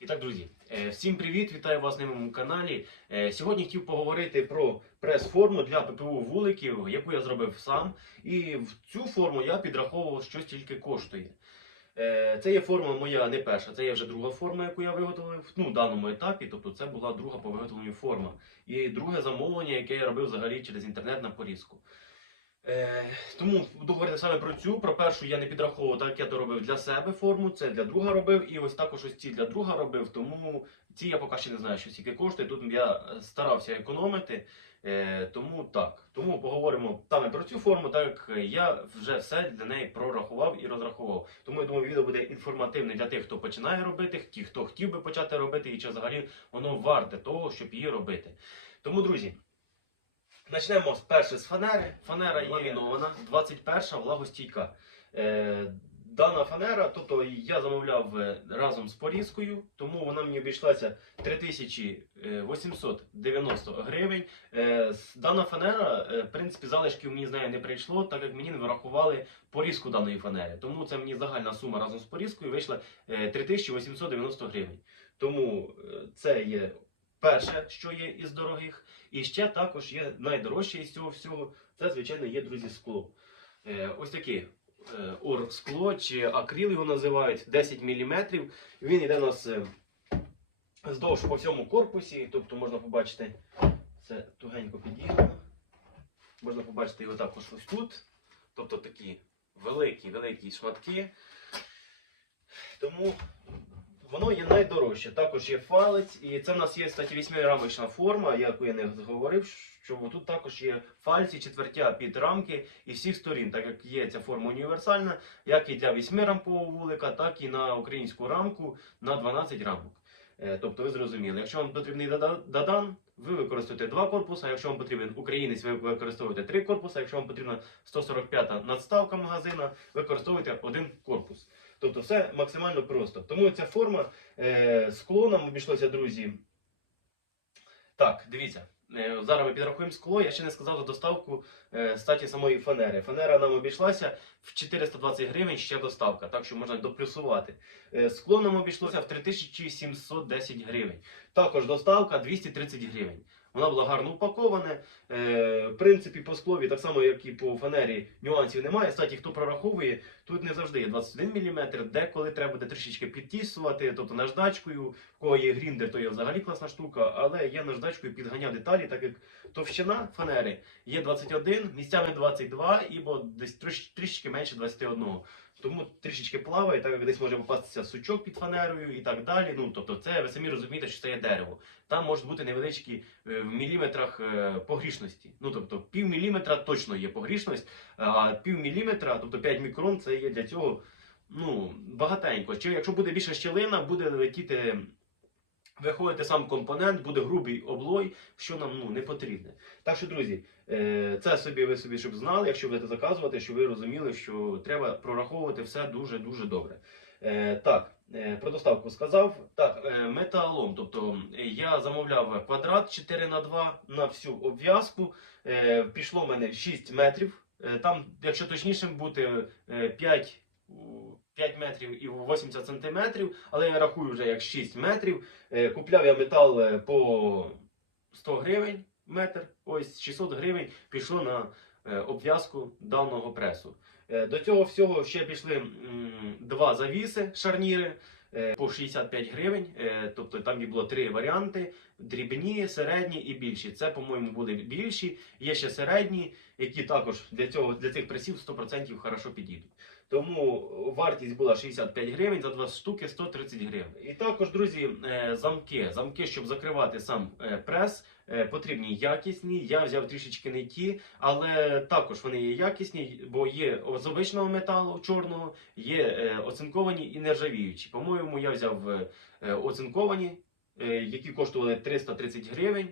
І так, друзі, е, всім привіт! Вітаю вас на моєму каналі. Е, Сьогодні хотів поговорити про прес-форму для ППУ вуликів, яку я зробив сам. І в цю форму я підраховував, що стільки коштує. Е, Це є форма моя не перша, це є вже друга форма, яку я виготовив ну, в даному етапі. Тобто це була друга по виготовленню форма. І друге замовлення, яке я робив взагалі через інтернет на порізку. Е, тому буду говорити саме про цю. Про першу я не підраховував, так я то робив для себе форму, це для друга робив, і ось також ось ці для друга робив. Тому ці я поки ще не знаю, що скільки коштує. Тут я старався економити. Е, тому так. Тому поговоримо саме про цю форму, так як я вже все для неї прорахував і розрахував. Тому я думаю, відео буде інформативне для тих, хто починає робити, ті, хто хотів би почати робити, і чи взагалі воно варте того, щоб її робити. Тому, друзі. Почнемо спершу з фанери. Фанера є ламінована, 21 влагостійка. Е, дана фанера, тобто я замовляв е, разом з порізкою, тому вона мені обійшлася 3890 гривень. Е, дана фанера, е, в принципі, залишків мені з нею не прийшло, так як мені не вирахували порізку даної фанери. Тому це мені загальна сума разом з порізкою вийшла е, 3890 гривень. Тому е, це є перше, що є із дорогих. І ще також є найдорожче із цього всього. Це, звичайно, є, друзі, скло. Е, ось таке оргскло чи акрил його називають 10 мм. Він йде у нас е, здовж по всьому корпусі. Тобто можна побачити, це тугенько підігнано. Можна побачити його також ось тут. Тобто такі великі, великі шматки. Тому Воно є найдорожче. Також є фалець, і це в нас є кстати, 8-рамочна форма, яку я не говорив, що тут також є фальці, четвертя під рамки і всіх сторін, так як є ця форма універсальна, як і для 8-рамкового вулика, так і на українську рамку на 12 рамок. Е, Тобто ви зрозуміли, якщо вам потрібний дада- дадан, ви використовуєте два корпуси, якщо вам потрібен українець, ви використовуєте три корпуси, якщо вам потрібна 145 надставка магазина, використовуєте один корпус. Тобто все максимально просто. Тому ця форма е, скло нам обійшлося, друзі. Так, дивіться. Е, зараз ми підрахуємо скло. Я ще не сказав за доставку е, статі самої фанери. Фанера нам обійшлася в 420 гривень ще доставка, так що можна доплюсувати. Е, скло нам обійшлося в 3710 гривень. Також доставка 230 гривень. Вона була гарно упакована. Е, в принципі, по склові, так само, як і по фанері, нюансів немає. Кстати, хто прораховує, тут не завжди є 21 мм, деколи треба буде трішечки підтісувати, тобто наждачкою. В кого є гріндер, то є взагалі класна штука, але я наждачкою підганяв деталі, так як товщина фанери є 21, місцями 22, і бо десь трішечки менше 21. Тому трішечки плаває, так як десь може попастися сучок під фанерою і так далі. Ну тобто, це ви самі розумієте, що це є дерево. Там можуть бути невеличкі е, в міліметрах е, погрішності. Ну тобто пів міліметра точно є погрішність, а пів міліметра, тобто 5 мікрон, це є для цього ну, багатенько. Чи якщо буде більша щілина, буде летіти. Виходити сам компонент, буде грубий облой, що нам ну, не потрібне. Так що, друзі, е, це собі ви собі щоб знали, якщо будете заказувати, що ви розуміли, що треба прораховувати все дуже-дуже добре. Е, Так, е, про доставку сказав. Так, металом. Тобто я замовляв квадрат 4 на 2 на всю обв'язку. Пішло в мене 6 метрів. Там, якщо точнішим бути, е, 5, у, 5 метрів і 80 сантиметрів, але я рахую вже як 6 метрів. Е, Купляв я метал е, по 100 гривень метр. Ось 600 гривень пішло на е, обв'язку даного пресу. До цього всього ще пішли два завіси, шарніри по 65 гривень. Тобто там їх було три варіанти: дрібні, середні і більші. Це, по-моєму, були більші. Є ще середні, які також для цього для цих пресів 100% хорошо підійдуть. Тому вартість була 65 гривень, за два штуки 130 гривень. І також, друзі, е, замки. Замки, щоб закривати сам е, прес, е, потрібні якісні. Я взяв трішечки не ті, але також вони є якісні, бо є з металу чорного, є оцинковані і нержавіючі. По-моєму, я взяв оцинковані, які коштували 330 гривень.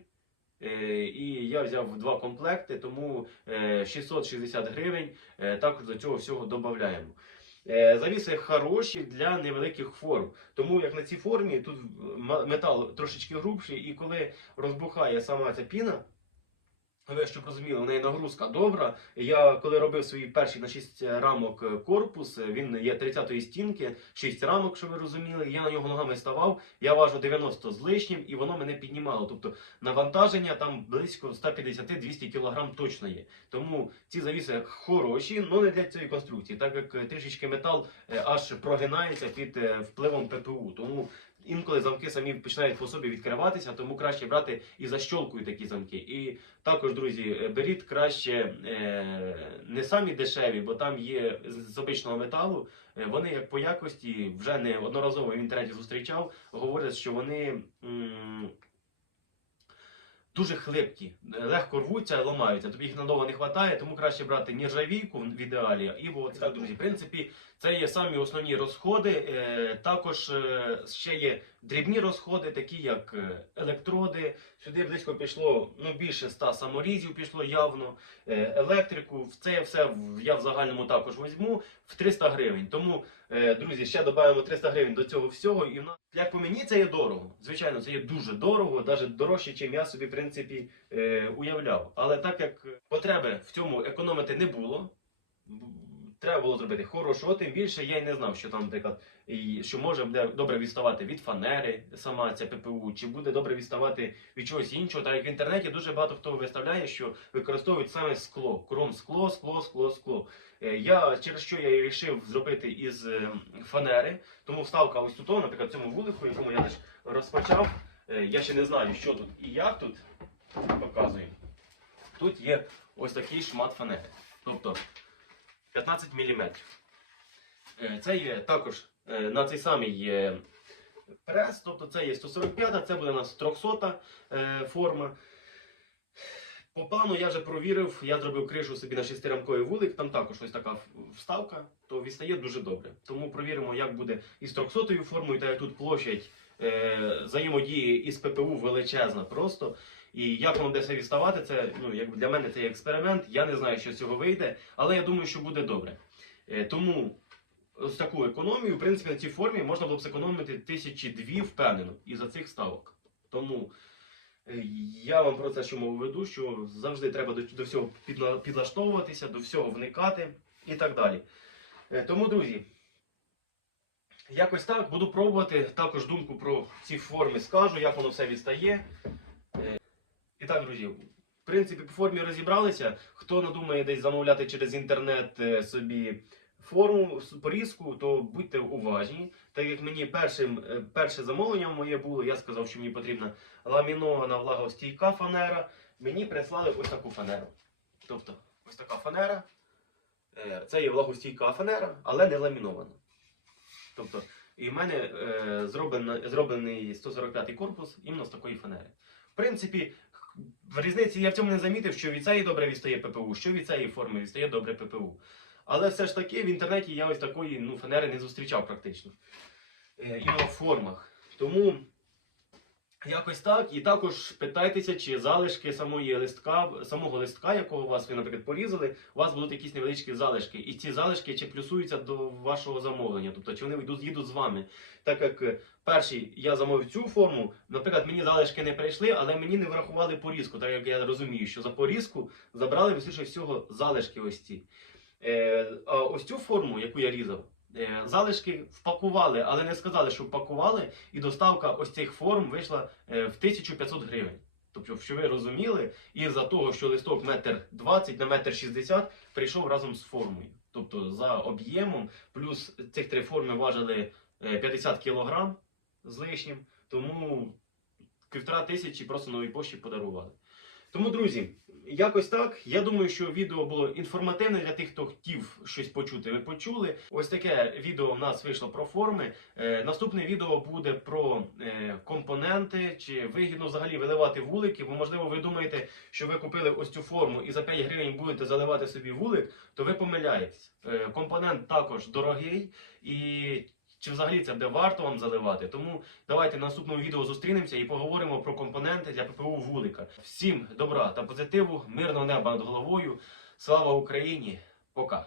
Е, І я взяв два комплекти, тому е, 660 гривень е, також до цього всього додаємо. Е, Завіси хороші для невеликих форм. Тому як на цій формі тут метал трошечки грубший, і коли розбухає сама ця піна, Ви щоб розуміли, у неї нагрузка добра. Я коли робив свій перший на 6 рамок е, корпус, е, він є 30-ї стінки, 6 рамок, щоб ви розуміли. Я на нього ногами ставав, я важу 90 з лишнім, і воно мене піднімало. Тобто навантаження там близько 150-200 кг точно є. Тому ці завіси хороші, але не для цієї конструкції, так як е, трішечки метал аж прогинається під впливом ППУ. Тому інколи замки самі починають по собі відкриватися, тому краще брати і защолкую такі замки. І також, друзі, е, беріть краще е, не самі дешеві, бо там є з обичного металу. Е, Вони як по якості вже не одноразово в інтернеті зустрічав, говорять, що вони. Дуже хлипкі, легко рвуться, ламаються. Тобі їх надовго не вистачає, тому краще брати нержавійку в ідеалі. І бо це, друзі, в принципі, це є самі основні розходи. Е, Також е, ще є дрібні розходи, такі як е, електроди. Сюди близько пішло ну, більше 100 саморізів пішло явно. Електрику, це все я в загальному також візьму в 300 гривень. Тому, друзі, ще додаємо 300 гривень до цього всього. І нас, як по мені, це є дорого. Звичайно, це є дуже дорого, навіть дорожче, ніж я собі, в принципі, уявляв. Але так як потреби в цьому економити не було. Треба було зробити хорошого, тим більше я й не знав, що там, наприклад, і що може добре відставати від фанери, сама ця ППУ, чи буде добре відставати від чогось іншого. Так як в інтернеті дуже багато хто виставляє, що використовують саме скло, кром скло, скло, скло, скло. Е, Я через що я вирішив зробити із е, фанери, тому вставка ось тут, наприклад, цьому вулику, якому я теж розпочав. Е, Я ще не знаю, що тут і як тут показую. Тут є ось такий шмат фанери. Тобто 15 мм. Це є також е, на цей самий е, прес, тобто це є 145, це буде у нас 300 е, форма. По плану я вже провірив, я зробив кришу собі на шестирамковий вулик, там також ось така вставка, то відстає дуже добре. Тому провіримо, як буде із 300 формою, та тут площадь е, взаємодії із ППУ величезна просто. І як буде все відставати, це ну, як для мене це є експеримент. Я не знаю, що з цього вийде, але я думаю, що буде добре. Е, тому ось таку економію, в принципі, на цій формі можна було б зекономити тисячі дві впевнено із-за цих ставок. Тому е, я вам про це що мову веду, що завжди треба до, до всього підла- підлаштовуватися, до всього вникати і так далі. Е, Тому, друзі, якось так буду пробувати. Також думку про ці форми скажу, як воно все відстає. І так, друзі, в принципі, по формі розібралися. Хто надумає десь замовляти через інтернет е, собі форму порізку, то будьте уважні. Так як мені першим, е, перше замовлення моє було, я сказав, що мені потрібна ламінована влагостійка фанера. Мені прислали ось таку фанеру. Тобто, ось така фанера. Е, Це є влагостійка фанера, але не ламінована. Тобто, і в мене е, зроблений 145 корпус іменно з такої фанери. В принципі, різниці я в цьому не замітив, що від цієї добре відстає ППУ, що від цієї форми відстає добре ППУ. Але все ж таки в інтернеті я ось такої ну, фанери не зустрічав практично. Е, на в формах. Тому якось так. І також питайтеся, чи залишки самої листка, самого листка, якого у вас ви, наприклад, порізали, у вас будуть якісь невеличкі залишки. І ці залишки чи плюсуються до вашого замовлення, тобто чи вони йдуть, їдуть з вами. Так як е, перший я замовив цю форму, наприклад, мені залишки не прийшли, але мені не врахували порізку, так як я розумію, що за порізку забрали більше всього залишки ось ці. Е, а ось цю форму, яку я різав, залишки впакували, але не сказали, що впакували, і доставка ось цих форм вийшла е, в 1500 гривень. Тобто, що ви розуміли, і за того, що листок метр 20 на метр 60 прийшов разом з формою. Тобто за об'ємом, плюс цих три форми важили е, 50 кг з лишнім, тому півтора тисячі просто новій пошті подарували. Тому, друзі, якось так. Я думаю, що відео було інформативне для тих, хто хотів щось почути. Ви почули. Ось таке відео в нас вийшло про форми. Е, наступне відео буде про е, компоненти, чи вигідно взагалі виливати вулики. Бо, можливо, ви думаєте, що ви купили ось цю форму і за 5 гривень будете заливати собі вулик, то ви помиляєтесь. Е, компонент також дорогий і. Чи взагалі це буде варто вам заливати? Тому давайте в наступному відео зустрінемося і поговоримо про компоненти для ППУ вулика. Всім добра та позитиву, мирного неба над головою. Слава Україні! Пока!